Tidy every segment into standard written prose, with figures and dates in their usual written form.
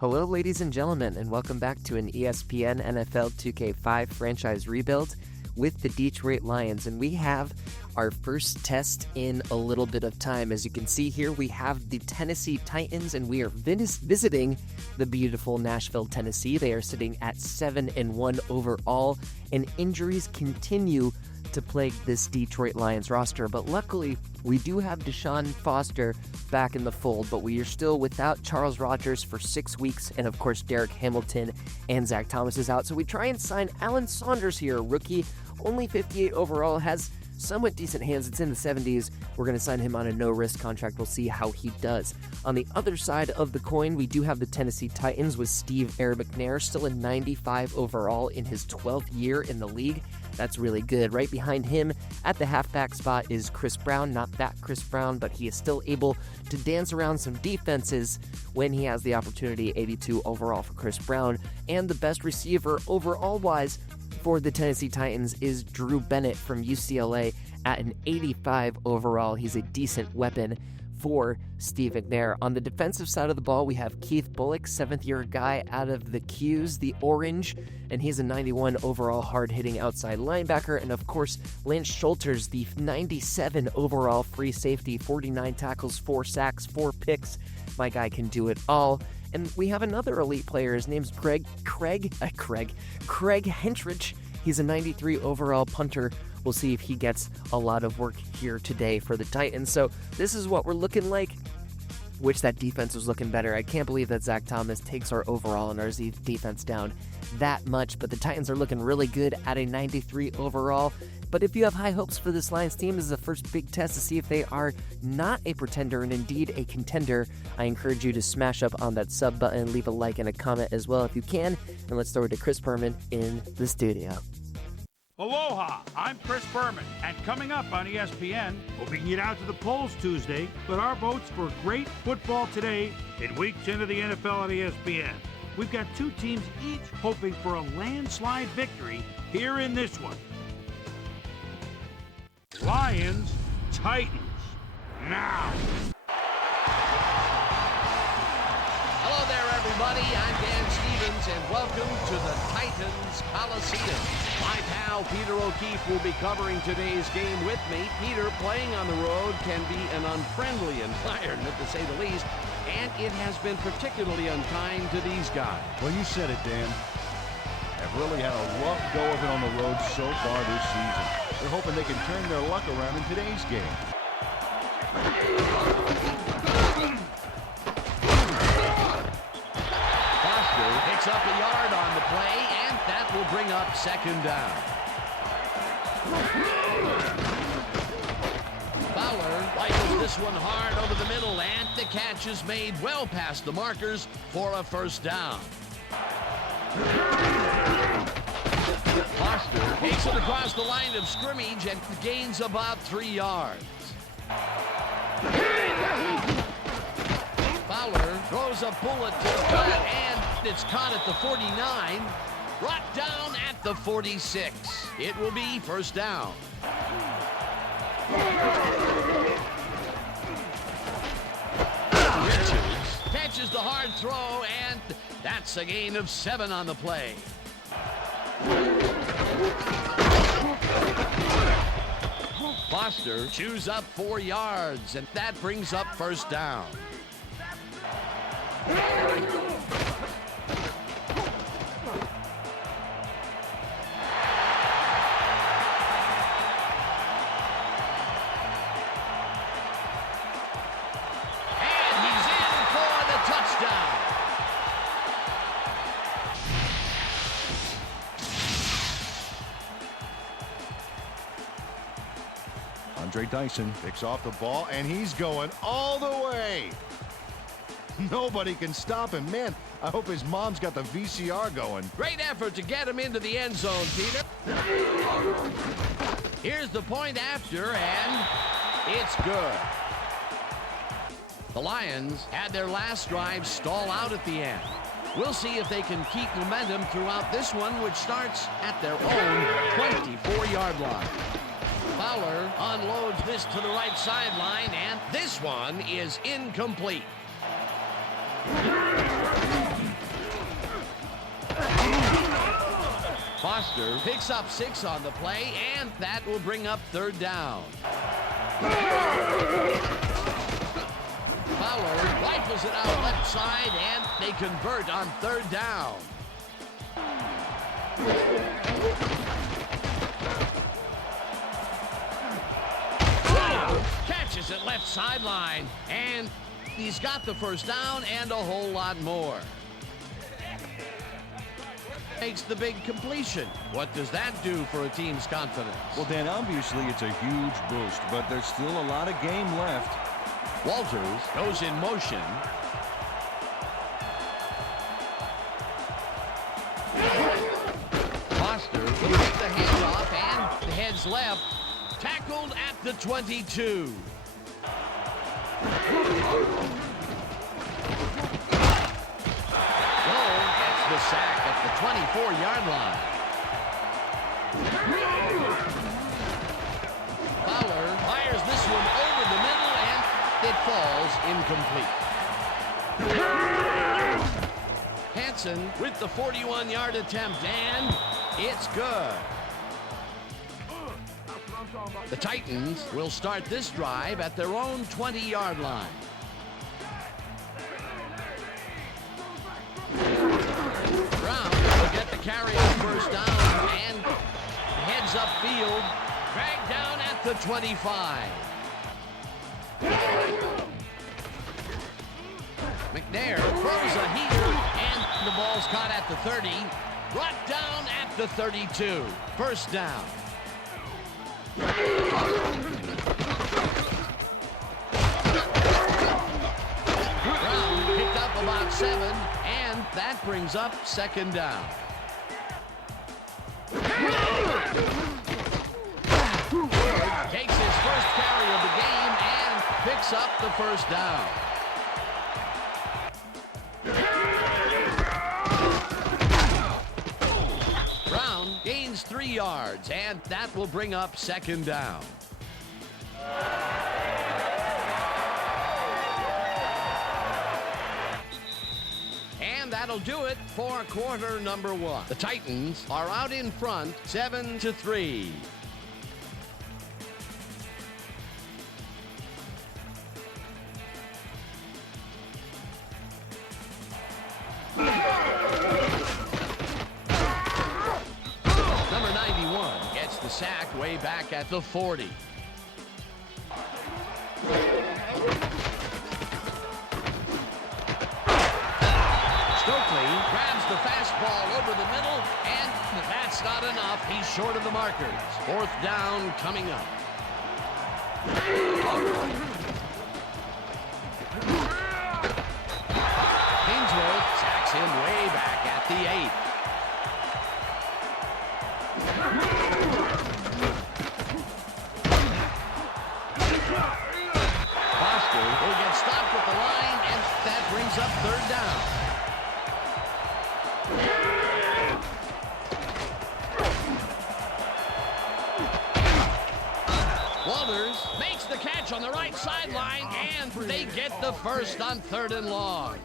Hello, ladies and gentlemen, and welcome back to an ESPN NFL 2K5 franchise rebuild with the Detroit Lions. And we have our first test in a little bit of time. As you can see here, we have the Tennessee Titans, and we are visiting the beautiful Nashville, Tennessee. They are sitting at 7-1 overall, and injuries continue to plague this Detroit Lions roster. But luckily, we do have Deshaun Foster back in the fold, but we are still without Charles Rogers for 6 weeks, and of course Derek Hamilton and Zach Thomas is out. So we try and sign Alan Saunders here, a rookie, only 58 overall, has somewhat decent hands. It's in the 70s. We're going to sign him on a no-risk contract. We'll see how he does. On the other side of the coin, we do have the Tennessee Titans with Steve McNair, still a 95 overall in his 12th year in the league. That's really good. Right behind him at the halfback spot is Chris Brown. Not that Chris Brown, but he is still able to dance around some defenses when he has the opportunity. 82 overall for Chris Brown. And the best receiver overall-wise for the Tennessee Titans is Drew Bennett from UCLA at an 85 overall. He's a decent weapon for Steve McNair. On the defensive side of the ball, we have Keith Bullock, 7th-year guy out of the Qs, the Orange, and he's a 91 overall hard-hitting outside linebacker. And of course, Lance Schulters, the 97 overall free safety, 49 tackles, 4 sacks, 4 picks. My guy can do it all. And we have another elite player. His name's Craig Hentrich. He's a 93 overall punter. We'll see if he gets a lot of work here today for the Titans. So this is what we're looking like. Wish that defense was looking better. I can't believe that Zach Thomas takes our overall and our defense down that much. But the Titans are looking really good at a 93 overall. But if you have high hopes for this Lions team, this is the first big test to see if they are not a pretender and indeed a contender. I encourage you to smash up on that sub button, leave a like and a comment as well if you can. And let's throw it to Chris Berman in the studio. Aloha, I'm Chris Berman, and coming up on ESPN, hoping to get out to the polls Tuesday, but our votes for great football today in Week 10 of the NFL on ESPN. We've got two teams each hoping for a landslide victory here in this one. Lions, Titans, now. Hello there, everybody. I'm Dan Stevens, and welcome to the Titans Coliseum. My pal Peter O'Keefe will be covering today's game with me. Peter, playing on the road can be an unfriendly environment, to say the least, and it has been particularly unkind to these guys. Well, you said it, Dan. Have really had a rough go of it on the road so far this season. They're hoping they can turn their luck around in today's game. Foster picks up a yard on the play, and that will bring up second down. Fowler rifles this one hard over the middle, and the catch is made well past the markers for a first down. Foster takes it across the line of scrimmage and gains about 3 yards. Fowler throws a bullet to the flat, and it's caught at the 49, brought down at the 46. It will be first down. Richards catches the hard throw, and that's a gain of 7 on the play. Foster chews up 4 yards, and that brings up first down. And he's in for the touchdown. Andre Dyson picks off the ball, and he's going all the way. Nobody can stop him. Man, I hope his mom's got the VCR going. Great effort to get him into the end zone, Peter. Here's the point after, and it's good. The Lions had their last drive stall out at the end. We'll see if they can keep momentum throughout this one, which starts at their own 24-yard line. Fowler unloads this to the right sideline, and this one is incomplete. Foster picks up 6 on the play, and that will bring up 3rd down. Fowler rifles it out left side, and they convert on 3rd down. Catches it left sideline, and he's got the 1st down and a whole lot more. Makes the big completion. What does that do for a team's confidence? Well, Dan, obviously it's a huge boost, but there's still a lot of game left. Walters goes in motion. Foster will take the handoff and heads left. Tackled at the 22. The sack at the 24-yard line. Fowler fires this one over the middle, and it falls incomplete. Hansen with the 41-yard attempt, and it's good. The Titans will start this drive at their own 20-yard line. Brown will get the carry on 1st down and heads upfield, dragged down at the 25. McNair throws a heater, and the ball's caught at the 30, brought down at the 32. 1st down. Brown picked up about 7, and that brings up 2nd down. Takes his 1st carry of the game and picks up the 1st down. Brown gains 3 yards, and that will bring up 2nd down. And that'll do it for quarter number 1. The Titans are out in front, 7-3. Number 91 gets the sack way back at the 40. Stokely grabs the fastball over the middle, and that's not enough. He's short of the markers. 4th down coming up. Kingsworth sacks him way back at the 8. Foster will get stopped at the line, and that brings up 3rd down. Walters makes the catch on the right sideline, and they get the 1st on 3rd and long.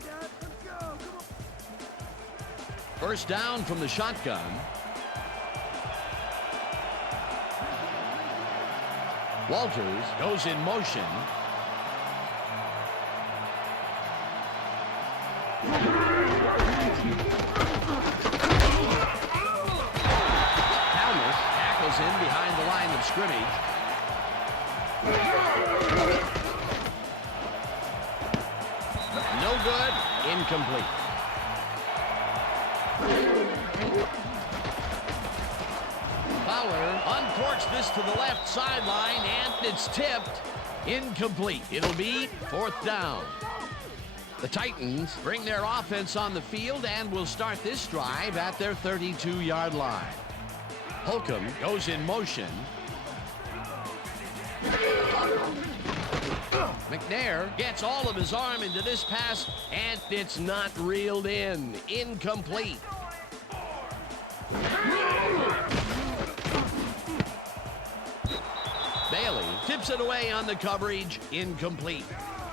1st down from the shotgun. Walters goes in motion. Thomas tackles him behind the line of scrimmage. No good. Incomplete. Fowler uncorks this to the left sideline, and it's tipped. Incomplete. It'll be 4th down. The Titans bring their offense on the field and will start this drive at their 32-yard line. Holcomb goes in motion. McNair gets all of his arm into this pass, and it's not reeled in. Incomplete. Bailey tips it away on the coverage. Incomplete.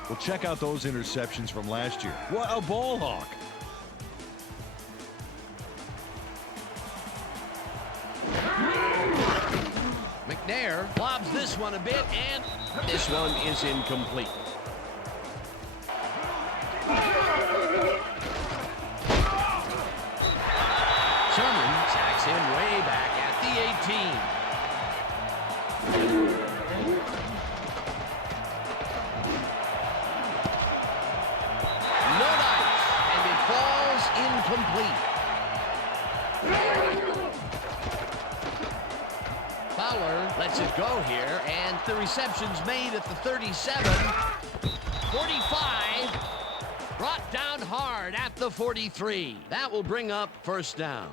Well, check out those interceptions from last year. What a ball hawk. this one a bit, and this one is incomplete. Sherman sacks him way back at the 18. No dice, and it falls incomplete. Fowler lets it go here, and the reception's made at the 37. 45. Brought down hard at the 43. That will bring up first down.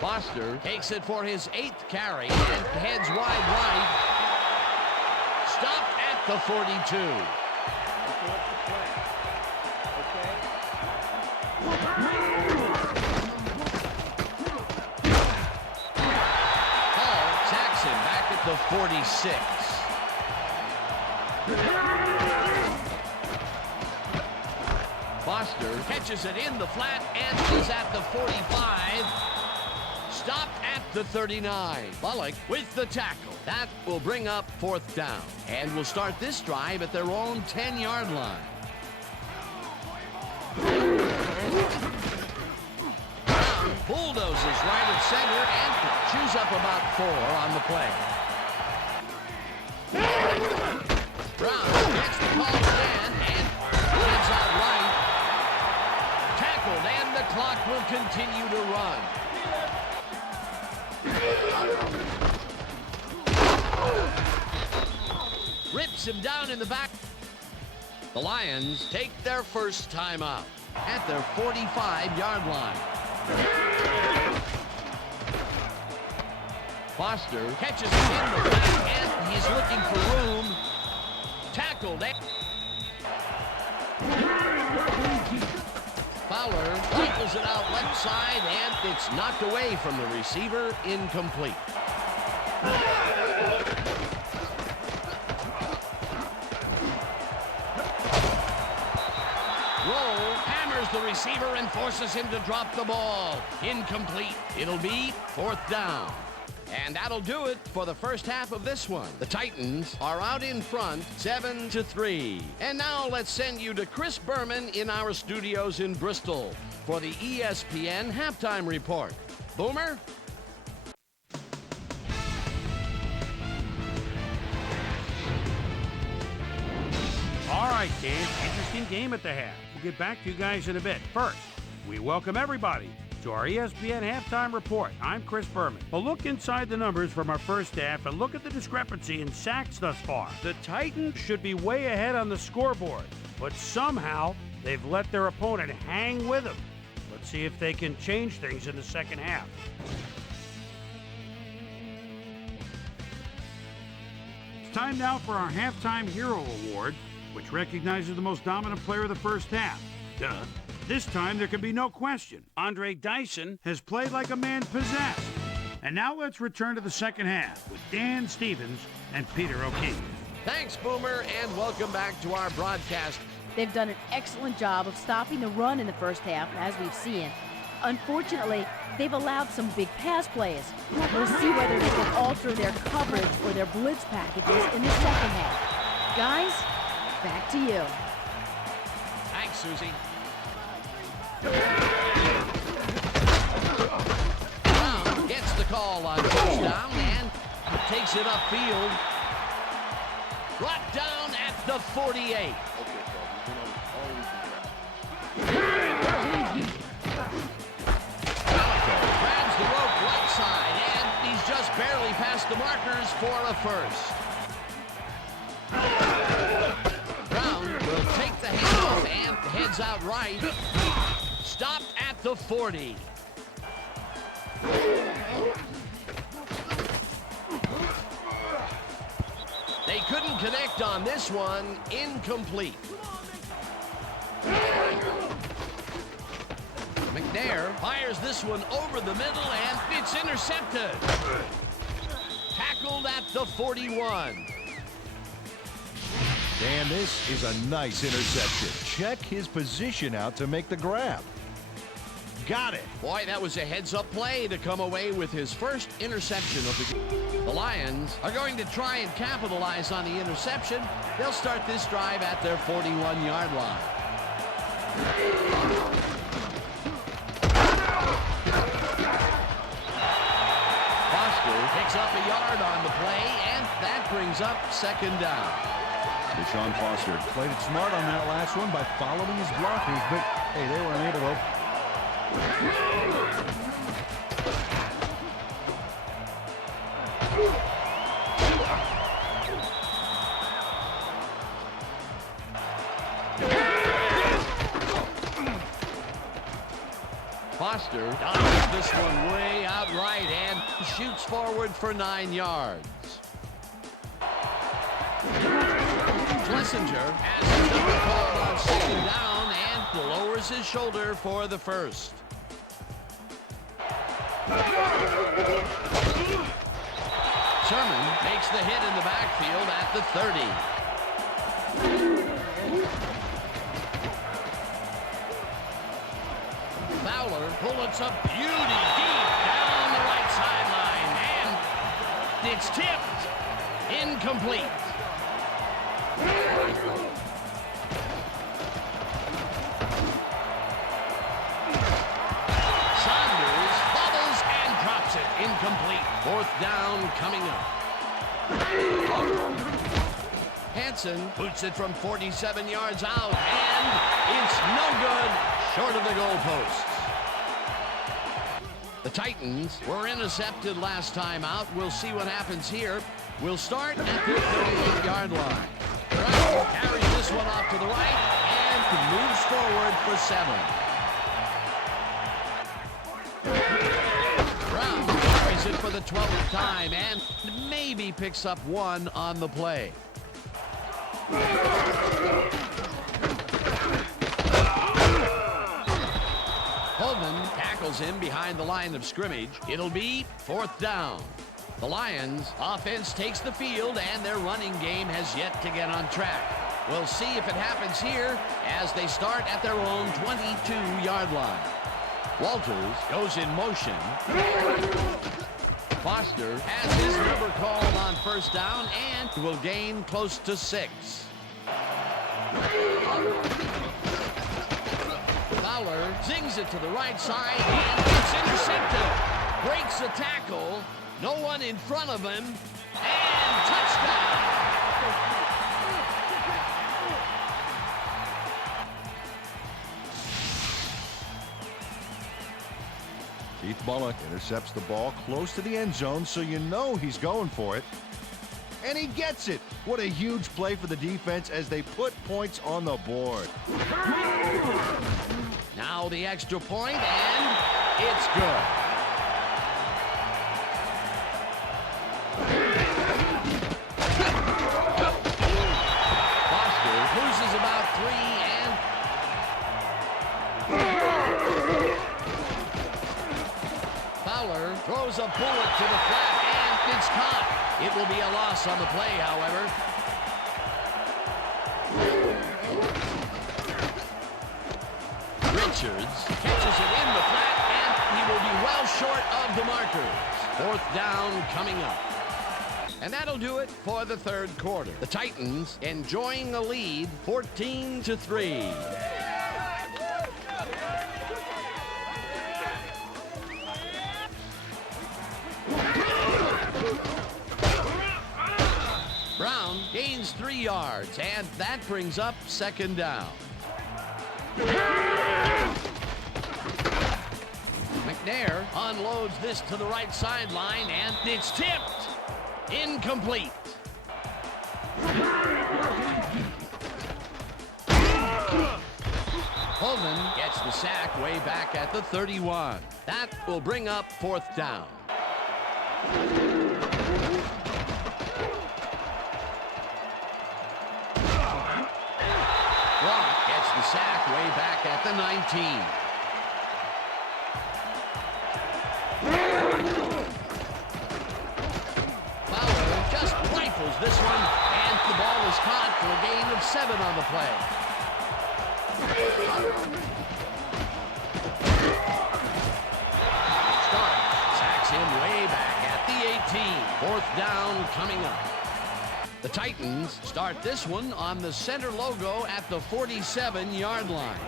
Foster takes it for his 8th carry and heads wide right. Stopped at the 42. Hall sacks him back at the 46. Foster catches it in the flat and is at the 45. Stopped at the 39. Bullock with the tackle. That will bring up fourth down. And will start this drive at their own 10-yard line. Brown bulldozes right at center and chews up about 4 on the play. Brown gets the call again and heads out right. Tackled, and the clock will continue to run. Rips him down in the back. The Lions take their first timeout at their 45-yard line. Foster catches it in the back, and he's looking for room. Tackled. Fowler rifles it out left side, and it's knocked away from the receiver, incomplete. Roll hammers the receiver and forces him to drop the ball. Incomplete. It'll be fourth down. And that'll do it for the first half of this one. The Titans are out in front, 7-3. And now let's send you to Chris Berman in our studios in Bristol for the ESPN Halftime Report. Boomer? All right, Dave, interesting game at the half. We'll get back to you guys in a bit. First, we welcome everybody to our ESPN Halftime Report. I'm Chris Berman. A look inside the numbers from our first half and look at the discrepancy in sacks thus far. The Titans should be way ahead on the scoreboard, but somehow they've let their opponent hang with them. Let's see if they can change things in the second half. It's time now for our Halftime Hero Award, which recognizes the most dominant player of the first half. Duh. This time, there can be no question. Andre Dyson has played like a man possessed. And now let's return to the second half with Dan Stevens and Peter O'Keefe. Thanks, Boomer, and welcome back to our broadcast. They've done an excellent job of stopping the run in the first half, as we've seen. Unfortunately, they've allowed some big pass plays. We'll see whether they can alter their coverage or their blitz packages in the second half. Guys, back to you. Thanks, Susie. Brown gets the call on first down and takes it upfield. Brought down at the 48. Grabs the rope right side, and he's just barely past the markers for a first. Brown will take the handoff and heads out right. Stopped at the 40. They couldn't connect on this one. Incomplete. McNair fires this one over the middle, and it's intercepted. Tackled at the 41. Dan, this is a nice interception. Check his position out to make the grab. got it. Boy, that was a heads-up play to come away with his first interception of the game. The Lions are going to try and capitalize on the interception. They'll start this drive at their 41-yard line. Foster picks up a yard on the play, and that brings up second down. Deshaun Foster played it smart on that last one by following his blockers, but hey, they were unable to. Foster dodges this one way out right and shoots forward for 9 yards. Schlesinger has his number called on second down and lowers his shoulder for the first. Sherman makes the hit in the backfield at the 30. Fowler bullets a beauty deep down the right sideline, and it's tipped. Incomplete. Saunders bobbles and drops it. Incomplete. Fourth down coming up. Hansen boots it from 47 yards out, and it's no good, short of the goalposts. The Titans were intercepted last time out. We'll see what happens here. We'll start at the 38-yard line. Brown carries this one off to the right and moves forward for 7. Brown carries it for the 12th time and maybe picks up 1 on the play. Holman tackles him behind the line of scrimmage. It'll be 4th down. The Lions offense takes the field, and their running game has yet to get on track. We'll see if it happens here as they start at their own 22-yard line. Walters goes in motion. Foster has his number called on first down and will gain close to 6. Fowler zings it to the right side, and it's intercepted. Breaks the tackle. No one in front of him, and touchdown. Keith Bullock intercepts the ball close to the end zone, so you know he's going for it. And he gets it. What a huge play for the defense as they put points on the board. Now the extra point, and it's good. Foster loses about 3 and Fowler throws a bullet to the flat, and it's caught. It will be a loss on the play, however. Richards catches it in the flat, and he will be well short of the markers. 4th down coming up. And that'll do it for the third quarter. The Titans enjoying a lead, 14-3. Brown gains 3 yards, and that brings up second down. McNair unloads this to the right sideline, and it's tipped. Incomplete. Holman gets the sack way back at the 31. That will bring up 4th down. Brock gets the sack way back at the 19. Fowler just rifles this one, and the ball is caught for a gain of 7 on the play. coming up. The Titans start this one on the center logo at the 47-yard line.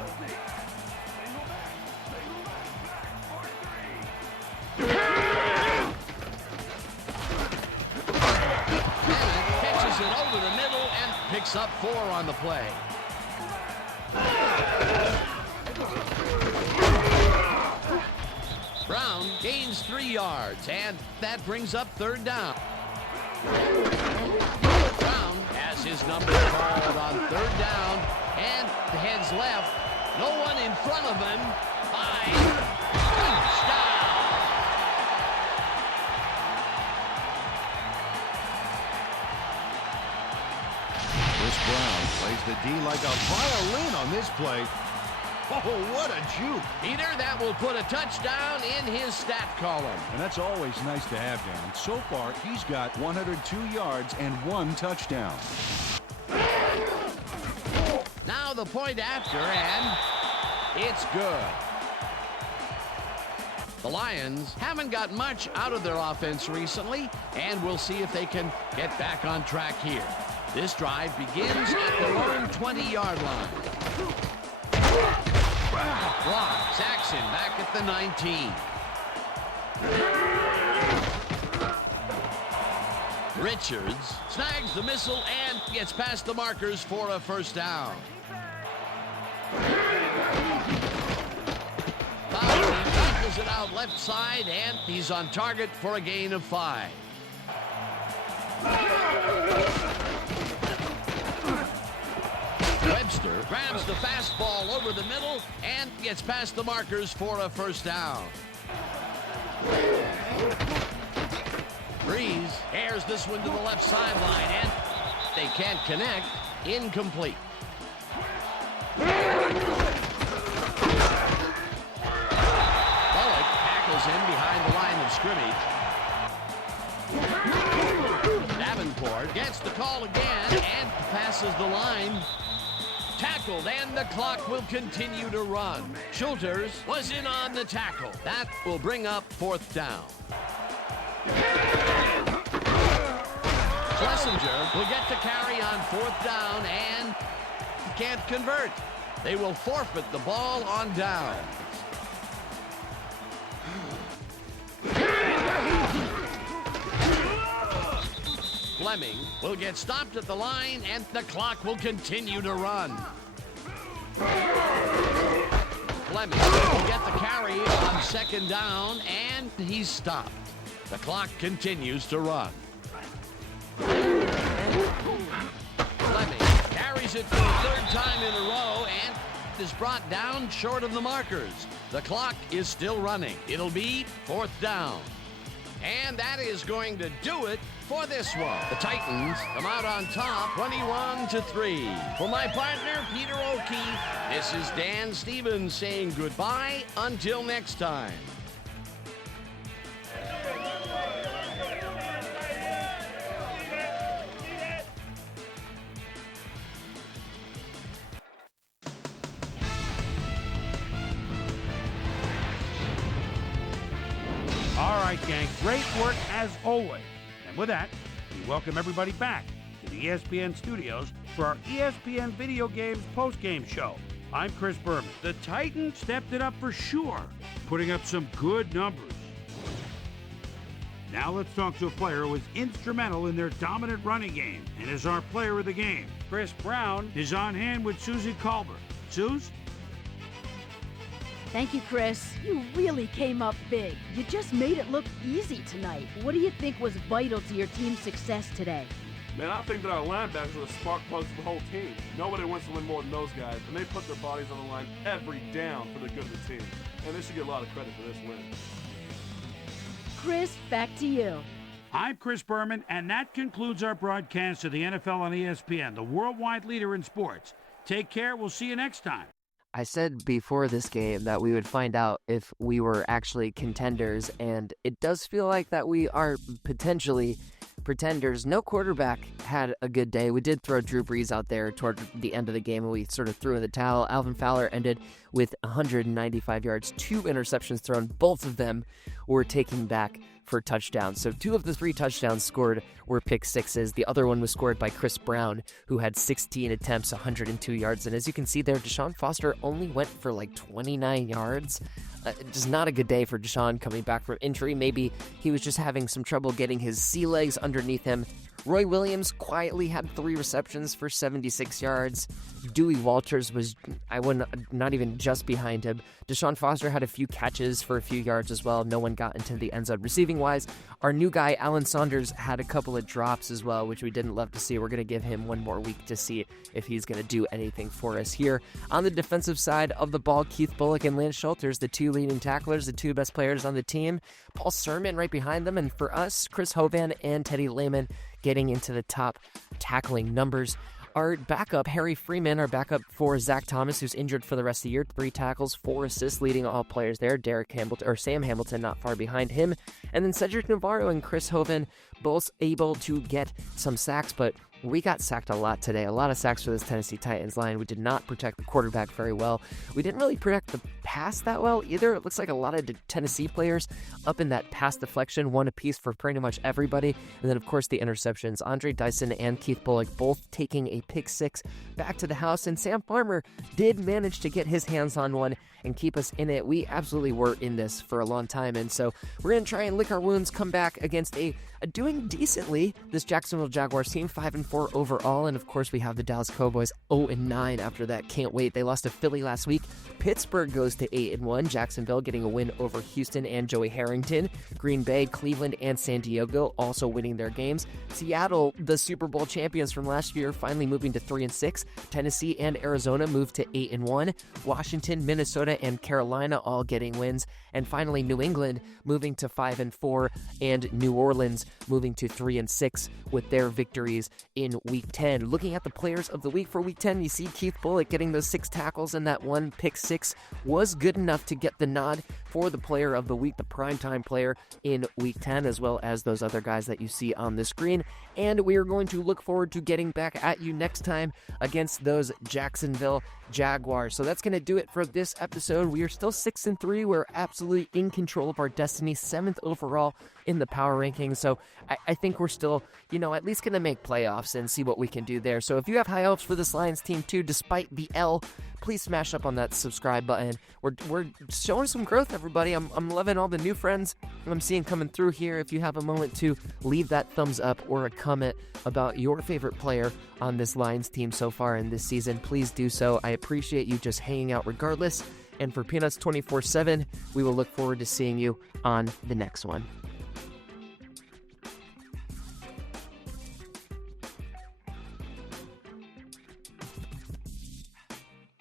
Catches it over the middle and picks up 4 on the play. Brown gains 3 yards, and that brings up 3rd down. Brown has his number called on 3rd down, and heads left. No one in front of him. 5. Touchdown! Chris Brown plays the D like a violin on this play. Oh, what a juke. Peter, that will put a touchdown in his stat column. And that's always nice to have, Dan. So far, he's got 102 yards and 1 touchdown. Now the point after, and it's good. The Lions haven't got much out of their offense recently, and we'll see if they can get back on track here. This drive begins at their own 20-yard line. Block. Saxon back at the 19. Richards snags the missile and gets past the markers for a 1st down. Fowler tackles it out left side, and he's on target for a gain of 5. Webster grabs the fastball over the middle and gets past the markers for a 1st down. Breeze airs this one to the left sideline, and they can't connect. Incomplete. Bullock tackles him behind the line of scrimmage. Davenport gets the call again and passes the line. Tackled, and the clock will continue to run. Schulters was in on the tackle. That will bring up 4th down. Schlesinger will get the carry on 4th down and can't convert. They will forfeit the ball on down. Fleming will get stopped at the line, and the clock will continue to run. Fleming will get the carry on 2nd down, and he's stopped. The clock continues to run. Fleming carries it for the 3rd time in a row and is brought down short of the markers. The clock is still running. It'll be 4th down. And that is going to do it for this one. The Titans come out on top 21-3. For my partner, Peter O'Keefe, this is Dan Stevens saying goodbye until next time. All right, gang, great work as always. And with that, we welcome everybody back to the ESPN studios for our ESPN Video Games postgame show. I'm Chris Berman. The Titans stepped it up for sure, putting up some good numbers. Now let's talk to a player who was instrumental in their dominant running game and is our player of the game. Chris Brown is on hand with Susie Colbert. Suze? Thank you, Chris. You really came up big. You just made it look easy tonight. What do you think was vital to your team's success today? Man, I think that our linebackers are the spark plugs for the whole team. Nobody wants to win more than those guys, and they put their bodies on the line every down for the good of the team. And they should get a lot of credit for this win. Chris, back to you. I'm Chris Berman, and that concludes our broadcast of the NFL on ESPN, the worldwide leader in sports. Take care. We'll see you next time. I said before this game that we would find out if we were actually contenders, and it does feel like that we are potentially pretenders. No quarterback had a good day. We did throw Drew Brees out there toward the end of the game, and we sort of threw in the towel. Alvin Fowler ended with 195 yards, 2 interceptions thrown. Both of them were taken back for touchdowns. So 2 of the 3 touchdowns scored were pick sixes. The other one was scored by Chris Brown, who had 16 attempts, 102 yards. And as you can see there, Deshaun Foster only went for like 29 yards. Just not a good day for Deshaun coming back from injury. Maybe he was just having some trouble getting his sea legs underneath him. Roy Williams quietly had 3 receptions for 76 yards. Dewey Walters was, not even just behind him. Deshaun Foster had a few catches for a few yards as well. No one got into the end zone receiving-wise. Our new guy, Alan Saunders, had a couple of drops as well, which we didn't love to see. We're going to give him one more week to see if he's going to do anything for us here. On the defensive side of the ball, Keith Bullock and Lance Schulters, the 2 leading tacklers, the 2 best players on the team. Paul Sermon right behind them, and for us, Chris Hovan and Teddy Lehman getting into the top tackling numbers. Our backup, Harry Freeman, our backup for Zach Thomas, who's injured for the rest of the year. 3 tackles, 4 assists, leading all players there. Sam Hamilton not far behind him. And then Cedric Navarro and Chris Hovan both able to get some sacks, but we got sacked a lot today. A lot of sacks for this Tennessee Titans line. We did not protect the quarterback very well. We didn't really protect the pass that well either. It looks like a lot of Tennessee players up in that pass deflection, 1 apiece for pretty much everybody. And then, of course, the interceptions. Andre Dyson and Keith Bullock both taking a pick 6 back to the house. And Sam Farmer did manage to get his hands on one and keep us in it. We absolutely were in this for a long time. And so we're going to try and lick our wounds, come back against a doing decently, this Jacksonville Jaguars team, 5-4 overall. And of course, we have the Dallas Cowboys 0-9 after that. Can't wait. They lost to Philly last week. Pittsburgh goes to 8-1. Jacksonville getting a win over Houston and Joey Harrington. Green Bay, Cleveland, and San Diego also winning their games. Seattle, the Super Bowl champions from last year, finally moving to 3-6. Tennessee and Arizona moved to 8-1. Washington, Minnesota, and Carolina all getting wins. And finally, New England moving to 5-4, and New Orleans moving to 3-6 with their victories in Week 10. Looking at the players of the week for Week 10, you see Keith Bullock getting those 6 tackles, and that 1 pick 6 was good enough to get the nod for the player of the week, the primetime player in Week 10, as well as those other guys that you see on the screen. And we are going to look forward to getting back at you next time against those Jacksonville Jaguars. So that's going to do it for this episode. We are still 6-3. We're absolutely in control of our destiny, 7th overall in the power rankings. So I think we're still, at least going to make playoffs and see what we can do there. So if you have high hopes for this Lions team too, despite the L, please smash up on that subscribe button. We're showing some growth, everybody. I'm loving all the new friends I'm seeing coming through here. If you have a moment to leave that thumbs up or a comment about your favorite player on this Lions team so far in this season, please do so. I appreciate you just hanging out regardless. And for Peanuts 24/7, we will look forward to seeing you on the next one.